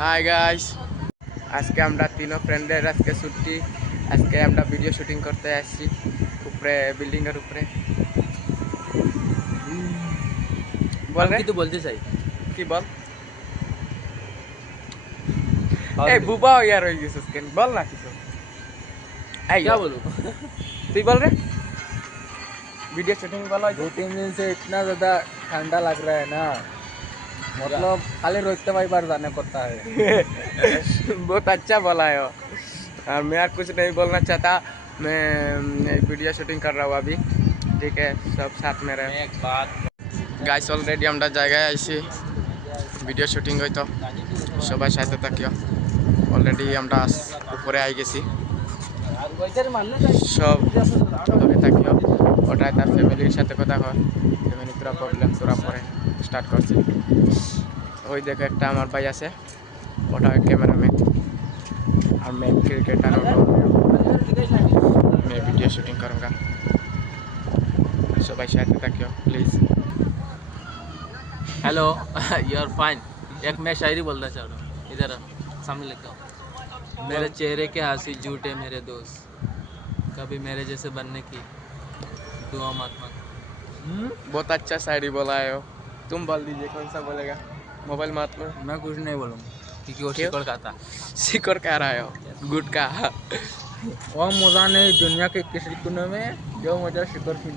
Hi guys, আজকে আমরা তিনো ফ্রেন্ডের আজকে ছুটি। আজকে আমরা ভিডিও শুটিং করতে আসছি উপরে, বিল্ডিং এর উপরে। বল রে, কি তো বলতে চাই কি বল? এই বুবা ইয়ার হয়ে গেছিস কেন? বল না কিছু। এই क्या बोलूं তুই বল রে, वीडियो शूटिंग वाला 2-3 दिन से इतना ज़्यादा ठंडा लग रहा है ना, मतलब खाली रोकते भाई बार जाने पड़ता है। बहुत अच्छा बोला है वो। और मैं यार कुछ नहीं बोलना चाहता, मैं वीडियो शूटिंग कर रहा हूँ अभी। ठीक है, सब साथ में रहे। एक बात গাইস অলরেডি আমরা জায়গায় আইছি, ভিডিও শুটিং হইতো, সবাই সাথে থাকিও। অলরেডি আমরা উপরে আই গেছি, সব লগে থাকিও। ওটাই তার ফ্যামিলির সাথে কথা কয়, ফ্যামিলি তোরা প্রবলেম তোরা পরে স্টার্ট করছি। ওই দেখো একটা আমার ভাই আছে, ওটা ক্যামেরাম্যান, और मैं क्रिकेटर हूँ, मैं वीडियो शूटिंग करूँगा। सबाई साथ থাকিও please. Hello you are fine. एक मैं शायरी बोलना चाह रहा हूँ, इधर आ, सामने लेके आओ। मेरे चेहरे के हंसी झूठे मेरे दोस्त, कभी मेरे जैसे बनने की दुआ मत मांग। बहुत अच्छा शायरी बोला है वो। तुम बोल दीजिए कौन सा बोलेगा? मोबाइल मत लो। मैं कुछ नहीं बोलूँगा क्योंकि वो क्यों? शिकड़ खाता। सिकोर कह रहा है वो, गुटका। वो मज़ा नहीं दुनिया के किसी कोने में जो मज़ा शिकड़ की